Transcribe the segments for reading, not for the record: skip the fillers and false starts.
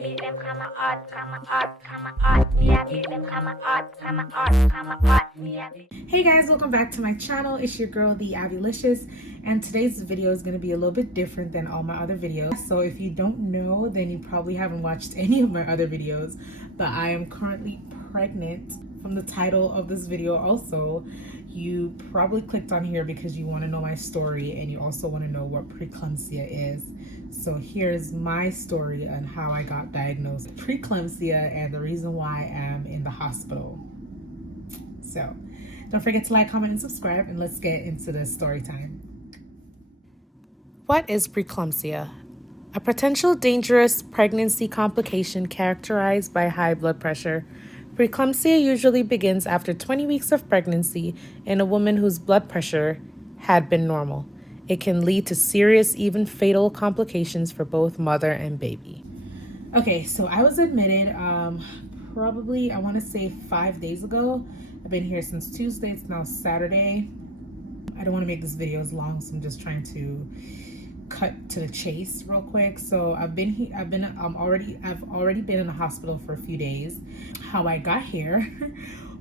Hey guys, welcome back to my channel. It's your girl, the Abby-licious, and today's video is going to be a little bit different than all my other videos. So if you don't know, then you probably haven't watched any of my other videos, but I am currently pregnant. From the title of this video also, you probably clicked on here because you want to know my story and you also want to know what preeclampsia is. So here's my story on how I got diagnosed with preeclampsia and the reason why I am in the hospital. So don't forget to like, comment, and subscribe, and let's get into the story time. What is preeclampsia? A potential dangerous pregnancy complication characterized by high blood pressure. Preeclampsia usually begins after 20 weeks of pregnancy in a woman whose blood pressure had been normal. It can lead to serious, even fatal complications for both mother and baby. Okay, so I was admitted probably, I want to say 5 days ago. I've been here since Tuesday. It's now Saturday. I don't want to make this video as long, so I'm just trying to cut to the chase real quick. So I've already been in the hospital for a few days. How I got here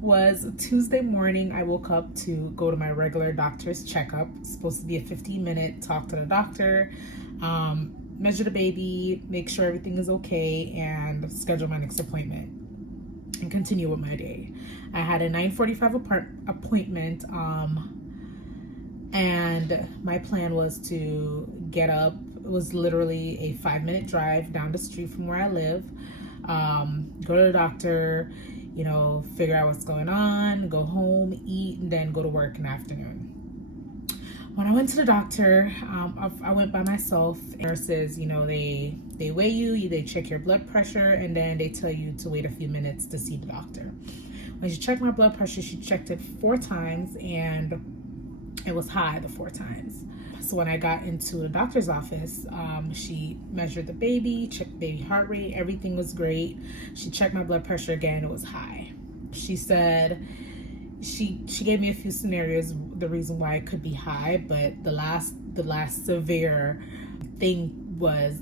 was Tuesday morning. I woke up to go to my regular doctor's checkup. It's supposed to be a 15-minute talk to the doctor, measure the baby, make sure everything is okay, and schedule my next appointment and continue with my day. I had a 9:45 appointment, and my plan was to get up. It was literally a 5-minute drive down the street from where I live, go to the doctor, you know, figure out what's going on, go home, eat, and then go to work in the afternoon. When I went to the doctor, I went by myself. Nurses, you know, they weigh you, they check your blood pressure, and then they tell you to wait a few minutes to see the doctor. When she checked my blood pressure, she checked it 4 times, and it was high the 4 times. So when I got into the doctor's office, she measured the baby, checked the baby heart rate, everything was great. She checked my blood pressure again, it was high. She said, she gave me a few scenarios, the reason why it could be high, but the last severe thing was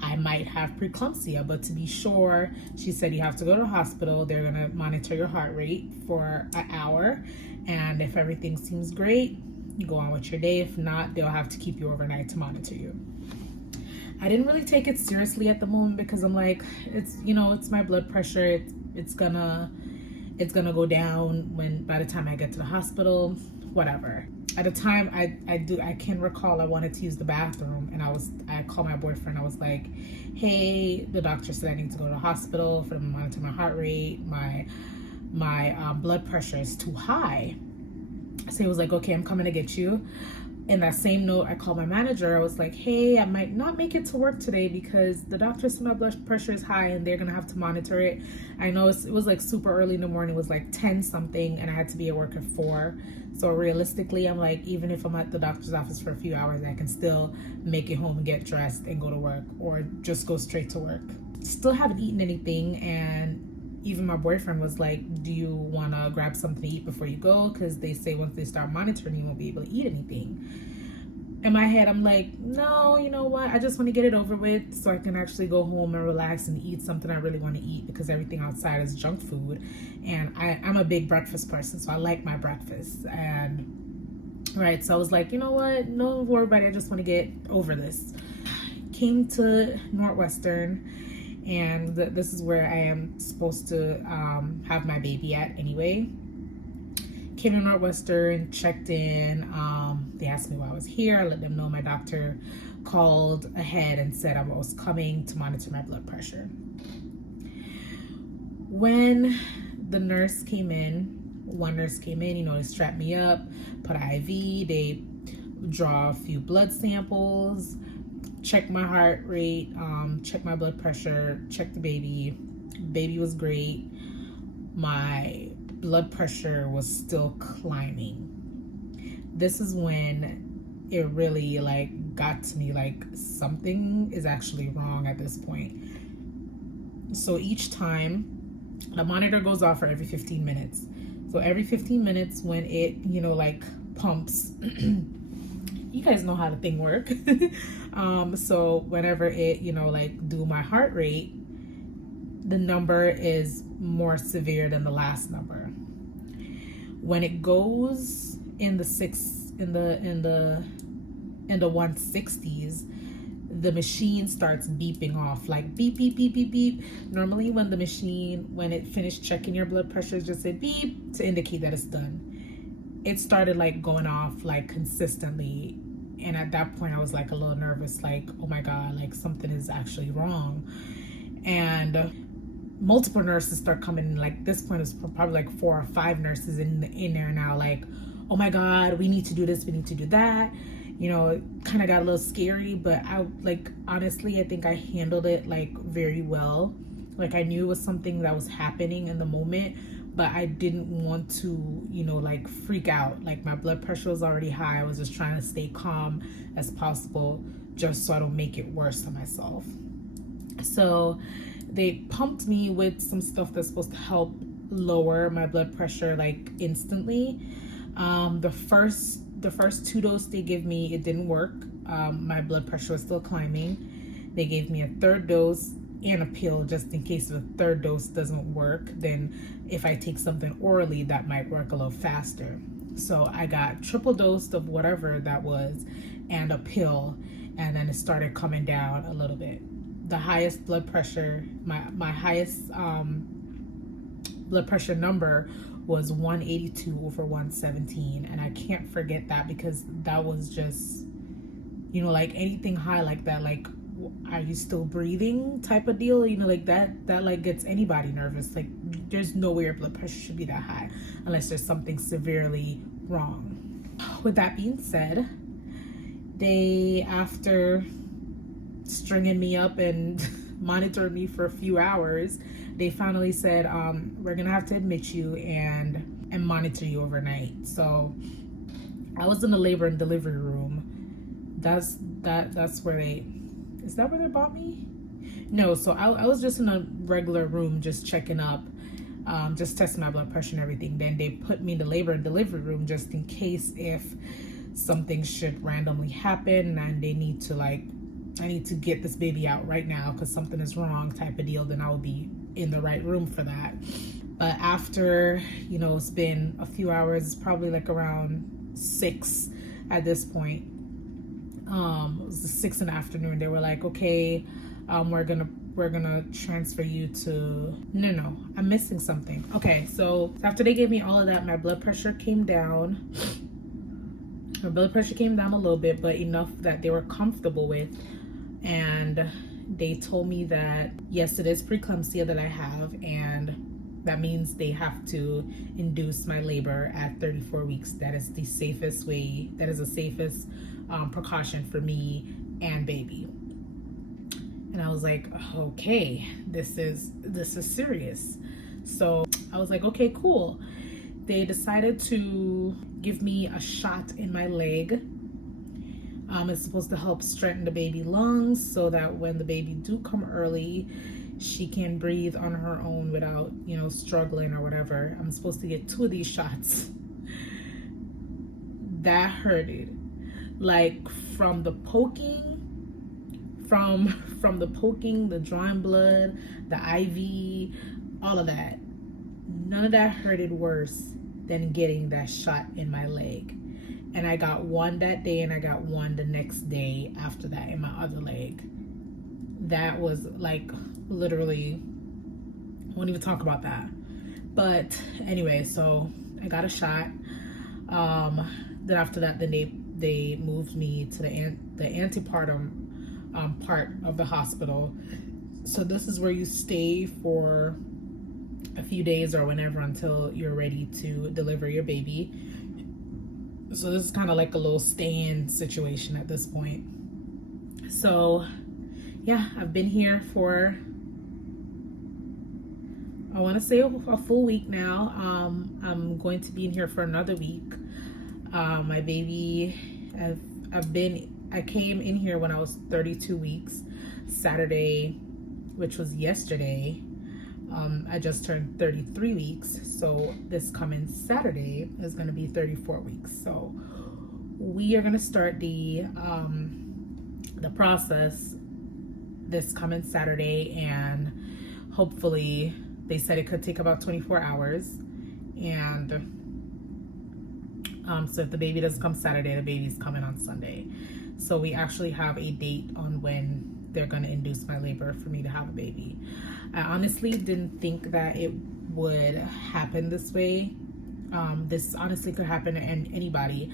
I might have preeclampsia. But to be sure, she said you have to go to the hospital. They're gonna monitor your heart rate for an hour, and if everything seems great, you go on with your day. If not, they'll have to keep you overnight to monitor you. I didn't really take it seriously at the moment because I'm like, it's, you know, it's my blood pressure. It's gonna go down by the time I get to the hospital, whatever. At the time, I can recall I wanted to use the bathroom, and I called my boyfriend. I was like, hey, the doctor said I need to go to the hospital for them to monitor my heart rate. My blood pressure is too high. So he was like, okay, I'm coming to get you. In that same note, I called my manager. I was like, hey, I might not make it to work today because the doctor said my blood pressure is high and they're gonna have to monitor it. I know it was like super early in the morning. It was like 10 something, and I had to be at work at 4. So realistically, I'm like, even if I'm at the doctor's office for a few hours, I can still make it home and get dressed and go to work, or just go straight to work. Still haven't eaten anything, and even my boyfriend was like, do you want to grab something to eat before you go? Because they say once they start monitoring, you won't be able to eat anything. In my head, I'm like, no, you know what? I just want to get it over with so I can actually go home and relax and eat something I really want to eat, because everything outside is junk food. And I'm a big breakfast person, so I like my breakfast. And right, so I was like, you know what? No worry about it. I just want to get over this. Came to Northwestern, and this is where I am supposed to have my baby at anyway. Came to Northwestern, checked in. They asked me why I was here. I let them know my doctor called ahead and said I was coming to monitor my blood pressure. When the nurse came in, one nurse came in, you know, they strapped me up, put an IV, they draw a few blood samples, check my heart rate, check my blood pressure, check the baby. Baby was great. My blood pressure was still climbing. This is when it really like got to me, like something is actually wrong at this point. So each time the monitor goes off for every 15 minutes. So every 15 minutes when it, you know, like pumps, you guys know how the thing work. So whenever it, you know, like do my heart rate, the number is more severe than the last number. When it goes in the 160s, the machine starts beeping off, like beep beep beep beep beep. Normally when the machine, when it finished checking your blood pressure, just said beep to indicate that it's done. It started like going off like consistently, and at that point I was like a little nervous, like, oh my god, like something is actually wrong. And multiple nurses start coming in. Like this point is probably like 4 or 5 nurses in there now, like, oh my god, we need to do this, we need to do that. You know, it kind of got a little scary, but I, like, honestly, I think I handled it like very well. Like I knew it was something that was happening in the moment, but I didn't want to, you know, like freak out. Like my blood pressure was already high. I was just trying to stay calm as possible, just so I don't make it worse on myself. So they pumped me with some stuff that's supposed to help lower my blood pressure like instantly. The first 2 doses they give me, it didn't work. My blood pressure was still climbing. They gave me a 3rd dose and a pill just in case the 3rd dose doesn't work. Then if I take something orally, that might work a little faster. So I got triple dose of whatever that was and a pill, and then it started coming down a little bit. The highest blood pressure, my highest blood pressure number was 182/117, and I can't forget that, because that was just, you know, like anything high like that, like, are you still breathing type of deal, you know, like that like gets anybody nervous. Like there's no way your blood pressure should be that high unless there's something severely wrong. With that being said, they, after stringing me up and monitored me for a few hours, they finally said, we're gonna have to admit you and monitor you overnight. So I was in the labor and delivery room. That's where they, is that where they brought me? No, so I was just in a regular room, just checking up, just testing my blood pressure and everything. Then they put me in the labor and delivery room just in case if something should randomly happen and they need to, like, I need to get this baby out right now because something is wrong type of deal, then I will be in the right room for that. But after, you know, it's been a few hours, it's probably like around 6 at this point. It was 6 in the afternoon. They were like, okay, we're gonna transfer you to, no, I'm missing something. Okay, so after they gave me all of that, my blood pressure came down. My blood pressure came down a little bit, but enough that they were comfortable with. And they told me that, yes, it is preeclampsia that I have, and that means they have to induce my labor at 34 weeks. That is the safest way, that is the safest precaution for me and baby. And I was like, okay, this is serious. So I was like, okay, cool. They decided to give me a shot in my leg. It's supposed to help strengthen the baby lungs so that when the baby do come early, she can breathe on her own without, you know, struggling or whatever. I'm supposed to get 2 of these shots. That hurted. Like from the poking, from the poking, the drawing blood, the IV, all of that. None of that hurted worse than getting that shot in my leg. And I got one that day and I got one the next day after that in my other leg. That was like literally, I won't even talk about that. But anyway, so I got a shot. Then after that, then they moved me to the antepartum part of the hospital. So this is where you stay for a few days or whenever until you're ready to deliver your baby. So this is kind of like a little stay-in situation at this point. So yeah, I've been here for, I want to say a full week now. I'm going to be in here for another week. My baby, I came in here when I was 32 weeks, Saturday, which was yesterday. I just turned 33 weeks, so this coming Saturday is going to be 34 weeks. So we are gonna start the process this coming Saturday, and hopefully they said it could take about 24 hours. And so if the baby doesn't come Saturday, the baby's coming on Sunday. So we actually have a date on when they're going to induce my labor for me to have a baby. I honestly didn't think that it would happen this way. This honestly could happen to anybody.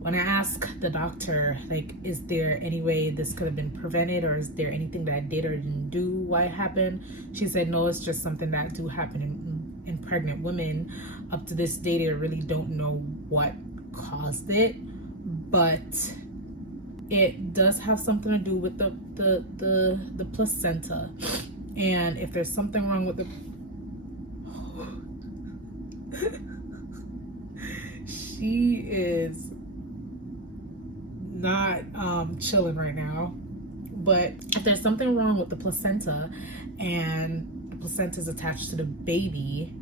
When I asked the doctor, like, is there any way this could have been prevented, or is there anything that I did or didn't do why it happened, she said no, it's just something that do happen in pregnant women. Up to this day, they really don't know what caused it, but it does have something to do with the placenta. And if there's something wrong with the she is not chilling right now. But if there's something wrong with the placenta, and the placenta is attached to the baby,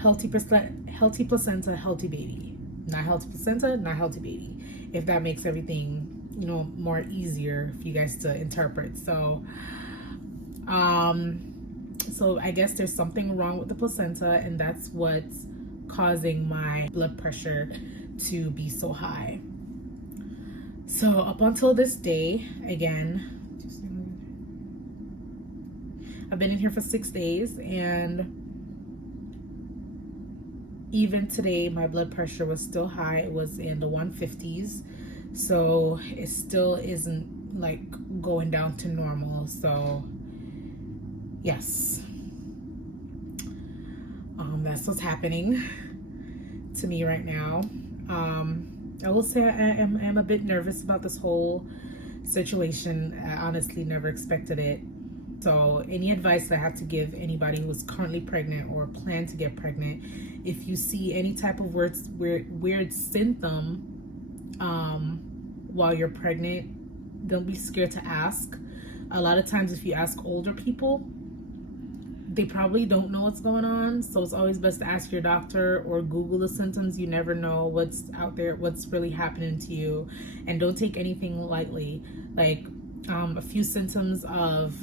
healthy placenta, healthy baby. Not healthy placenta, not healthy baby. If that makes everything, you know, more easier for you guys to interpret. So so I guess there's something wrong with the placenta, and that's what's causing my blood pressure to be so high. So up until this day, again, I've been in here for 6 days, and even today my blood pressure was still high. It was in the 150s, so it still isn't like going down to normal. So yes, that's what's happening to me right now. I will say I am a bit nervous about this whole situation. I honestly never expected it. So any advice I have to give anybody who's currently pregnant or plan to get pregnant, if you see any type of weird symptom while you're pregnant, don't be scared to ask. A lot of times if you ask older people, they probably don't know what's going on. So it's always best to ask your doctor or Google the symptoms. You never know what's out there, what's really happening to you. And don't take anything lightly. Like a few symptoms of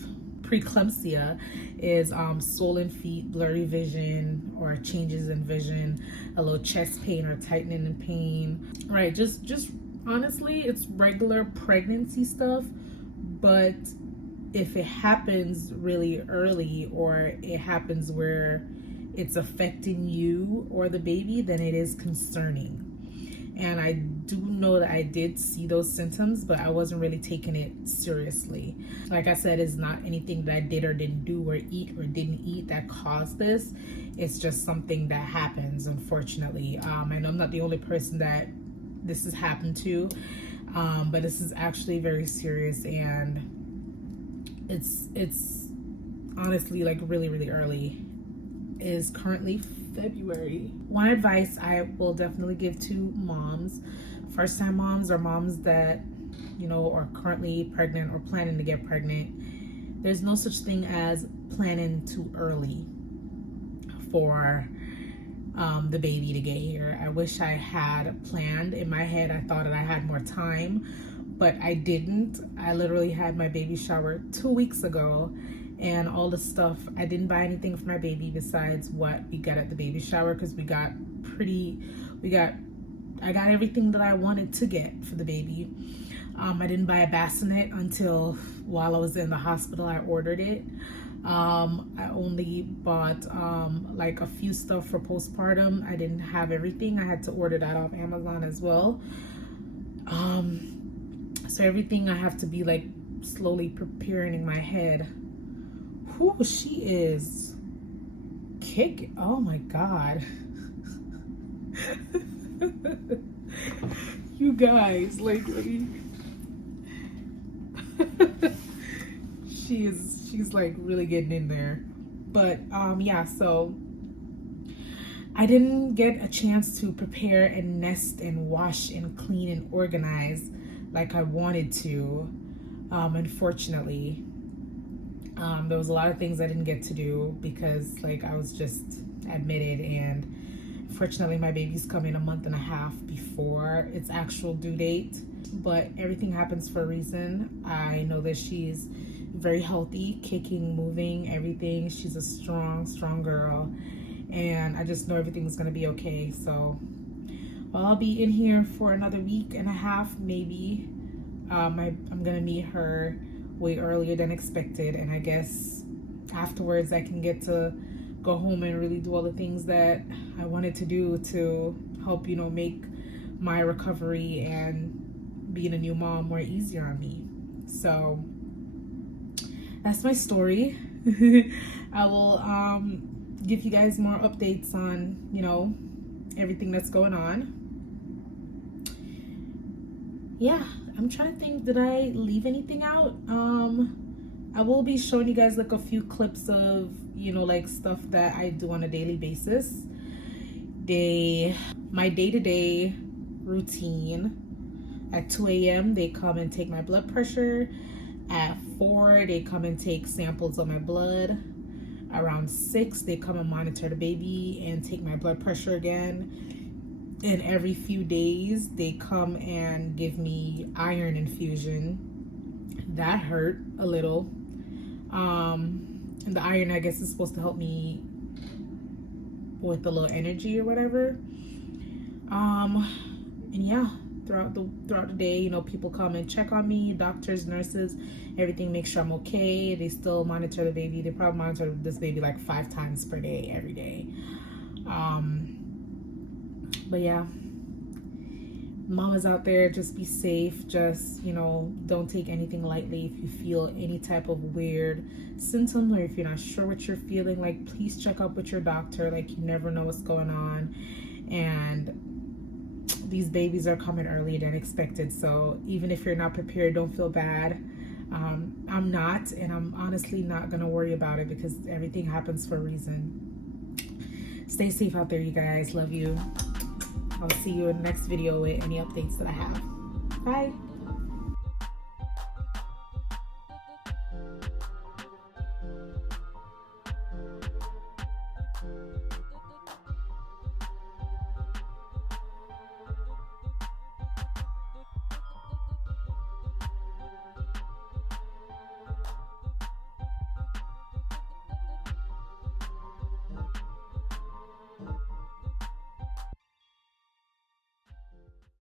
Preeclampsia is swollen feet, blurry vision, or changes in vision, a little chest pain or tightening in pain. Right, just honestly, it's regular pregnancy stuff. But if it happens really early, or it happens where it's affecting you or the baby, then it is concerning. And I do know that I did see those symptoms, but I wasn't really taking it seriously. Like I said, it's not anything that I did or didn't do or eat or didn't eat that caused this. It's just something that happens, unfortunately. I know I'm not the only person that this has happened to, but this is actually very serious, and it's honestly like really early. It is currently February. One advice I will definitely give to moms, first time moms, or moms that, you know, are currently pregnant or planning to get pregnant. There's no such thing as planning too early for the baby to get here. I wish I had planned. In my head, I thought that I had more time, but I didn't. I literally had my baby shower 2 weeks ago, and all the stuff, I didn't buy anything for my baby besides what we got at the baby shower, because I got everything that I wanted to get for the baby. I didn't buy a bassinet until while I was in the hospital. I ordered it. I only bought like a few stuff for postpartum. I didn't have everything. I had to order that off Amazon as well. So everything I have to be like slowly preparing in my head. Who she is kick. Oh my God. You guys, like, really. she's like really getting in there. But yeah, so I didn't get a chance to prepare and nest and wash and clean and organize like I wanted to, unfortunately. There was a lot of things I didn't get to do because, like, I was just admitted, and Fortunately, my baby's coming a month and a half before its actual due date, but everything happens for a reason. I know that she's very healthy, kicking, moving, everything. She's a strong girl, and I just know everything's gonna be okay. So I'll be in here for another week and a half, maybe. I'm gonna meet her way earlier than expected, and I guess afterwards I can get to go home and really do all the things that I wanted to do to help, you know, make my recovery and being a new mom more easier on me. So that's my story. I will give you guys more updates on, you know, everything that's going on. Yeah, I'm trying to think, did I leave anything out? I will be showing you guys like a few clips of, you know, like stuff that I do on a daily basis. My day-to-day routine. At 2 a.m. they come and take my blood pressure. At 4 they come and take samples of my blood. Around 6 they come and monitor the baby and take my blood pressure again. And every few days they come and give me iron infusion. That hurt a little. And the iron, I guess, is supposed to help me with a little energy or whatever. And yeah, throughout the day, you know, people come and check on me, doctors, nurses, everything, make sure I'm okay. They still monitor the baby. They probably monitor this baby like 5 times per day, every day. But yeah, mamas out there, just be safe. Just, you know, don't take anything lightly. If you feel any type of weird symptom, or if you're not sure what you're feeling, like, please check up with your doctor. Like, you never know what's going on. And these babies are coming earlier than expected. So even if you're not prepared, don't feel bad. I'm not, and I'm honestly not gonna worry about it, because everything happens for a reason. Stay safe out there, you guys. Love you. I'll see you in the next video with any updates that I have. Bye.